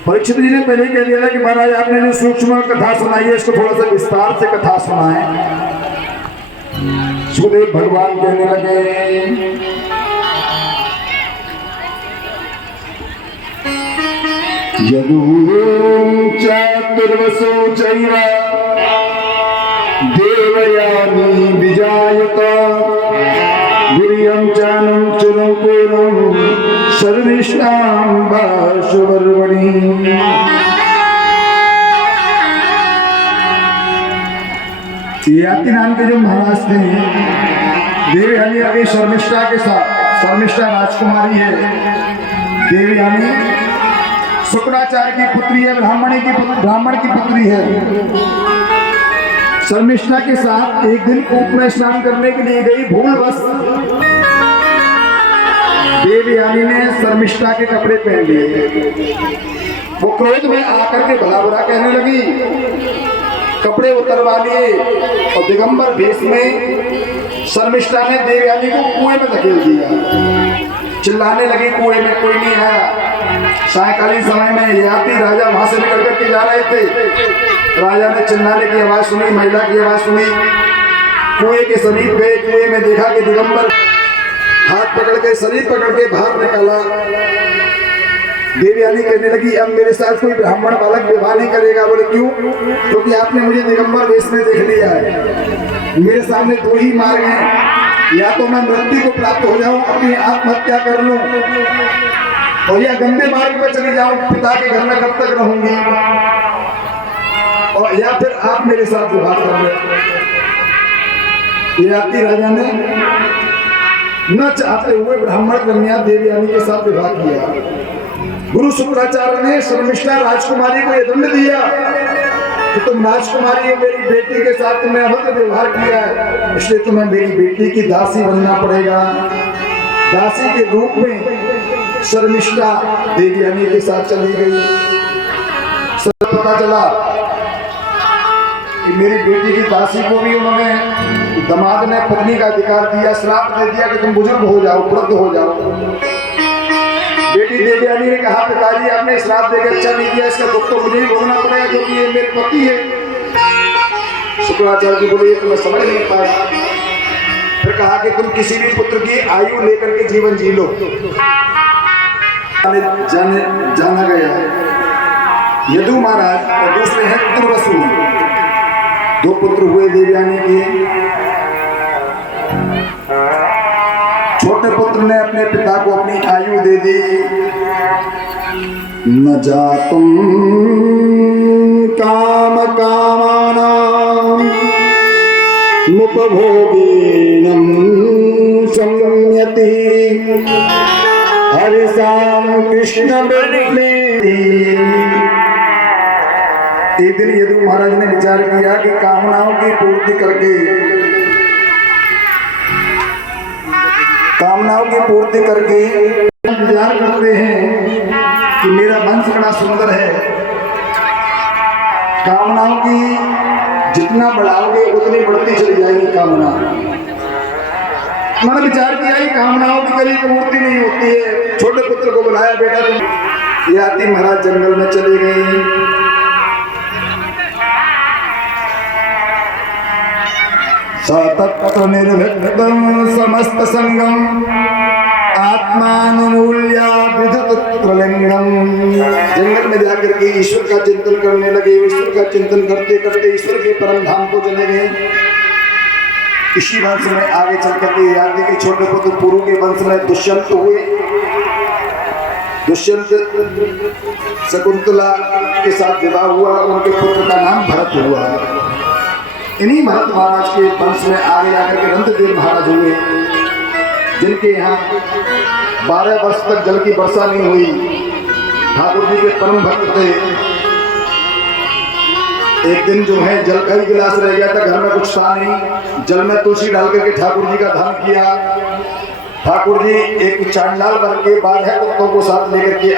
परीक्षित जी ने पहले कह दिया कि महाराज आपने जो सूक्ष्म कथा सुनाई है इसको थोड़ा सा विस्तार से कथा सुनाए। सुखदेव भगवान कहने लगे यदूं चातुर्वसो चैव देवयानी विजायत वीर्यं चानं चुरंकुरं सर्विष्टां वाशुवर्वणि। याति नाम के जो महाराज थे, देवयानी आगे शर्मिष्ठा के साथ, शर्मिष्ठा राजकुमारी है, देवयानी शुक्राचार्य की पुत्री है, ब्राह्मण की पुत्री है। शर्मिष्ठा के साथ एक दिन कूप में स्नान करने के लिए गई, भूलवश देवयानी ने शर्मिष्ठा के कपड़े पहन लिए। वो क्रोध में आकर के भला बुरा कहने लगी, कपड़े उतरवा लिए और दिगंबर वेश में शर्मिष्ठा ने देवयानी को कुएं में धकेल दिया। चिल्लाने लगी, कुएं में कोई नहीं आया। सायकालीन समय में याति राजा वहां से निकल करके जा रहे थे। राजा ने चिल्लाने की आवाज सुनी, महिला की आवाज सुनी, कुएं के समीप गए। कुएं में देखा कि दिगंबर हाथ पकड़ के, शरीर पकड़ के बाहर निकाला। देवयानी कहने लगी, अब मेरे साथ कोई ब्राह्मण बालक विवाह नहीं करेगा। बोले क्यों? क्योंकि आपने मुझे दिगंबर वेश में देख लिया है। मेरे सामने दो ही मार्ग हैं, या तो मैं मृत्यु को प्राप्त हो जाऊं, अपनी आत्महत्या कर लूं, और या गंदे मार्ग पर चली जाऊं, पिता के घर में कब तक रहूंगी, और या फिर आप मेरे साथ विवाह कर ले। याति राजा ने न चाहते हुए ब्राह्मण कन्या देवयानी के साथ विवाह किया। गुरु शुक्राचार्य ने शर्मिष्ठा राजकुमारी को यह दंड दिया कि तुम राजकुमारी हो, मेरी बेटी के साथ तुमने अभद्र व्यवहार किया है, इसलिए तुम्हें मेरी बेटी की दासी बनना पड़ेगा। दासी के रूप में शर्मिष्ठा देवयानी के साथ चली गई। पता चला कि मेरी बेटी की दासी को भी उन्होंने, दामाद ने पत्नी का अधिकार दिया, श्राप दे दिया कि तुम बुजुर्ग हो जाओ, वृद्ध हो जाओ। बेटी देवयानी ने कहा, पिताजी आपने श्राप देकर अच्छा नहीं किया, इसका दुख तो मुझे ही भोगना पड़ेगा क्योंकि ये मेरे पति है। शुक्राचार्य जी बोले, तो मैं समझ नहीं पाया। फिर कहा कि तुम किसी भी पुत्र की आयु लेकर के जीवन जी लो। जाना गया यदु महाराज और दूसरे हैं तुर्वसु, दो पुत्र हुए देवयानी के। छोटे पुत्र ने अपने पिता को अपनी आयु दे दी। न जातुम काम कामानां मुपभोगीनं संयति हरिसाम कृष्ण बने। एक दिन यदु महाराज ने विचार किया कि कामनाओं की पूर्ति करके, कामनाओं की पूर्ति करके विचार करते हैं कि मेरा वंश बड़ा सुंदर है, कामनाओं की जितना बढ़ाओगे उतनी बढ़ती चली जाएगी कामना। मैंने विचार किया कि कामनाओं की कभी पूर्ति नहीं होती है। छोटे पुत्र को बुलाया, बेटा तुम। याति महाराज जंगल में चले गए। सतत निर्विघ्नं समस्त संगम आत्मानुमूल्या विधुत्रलिंगम। जंगल में जाकर के ईश्वर का चिंतन करने लगे। ईश्वर का चिंतन करते करते ईश्वर के परम धाम को चले गए। इसी वंश में आगे चल करके याति के छोटे पुत्र पुरु के वंश में दुष्यंत हुए। दुष्यंत शकुंतला के साथ विवाह हुआ, उनके पुत्र का नाम भरत हुआ। इन्हीं भरत महाराज के वंश में आगे आकर के नंददेव महाराज हुए, जिनके यहाँ 12 वर्ष तक जल की वर्षा नहीं हुई। ठाकुर जी के परम भक्त थे। एक दिन जो है जल का ही गिलास रह गया था, घर में कुछ था नहीं, जल में तुलसी डाल करके ठाकुर जी का ध्यान किया। ठाकुर जी एक चांडाल बन के 12 कुत्तों को साथ लेकर के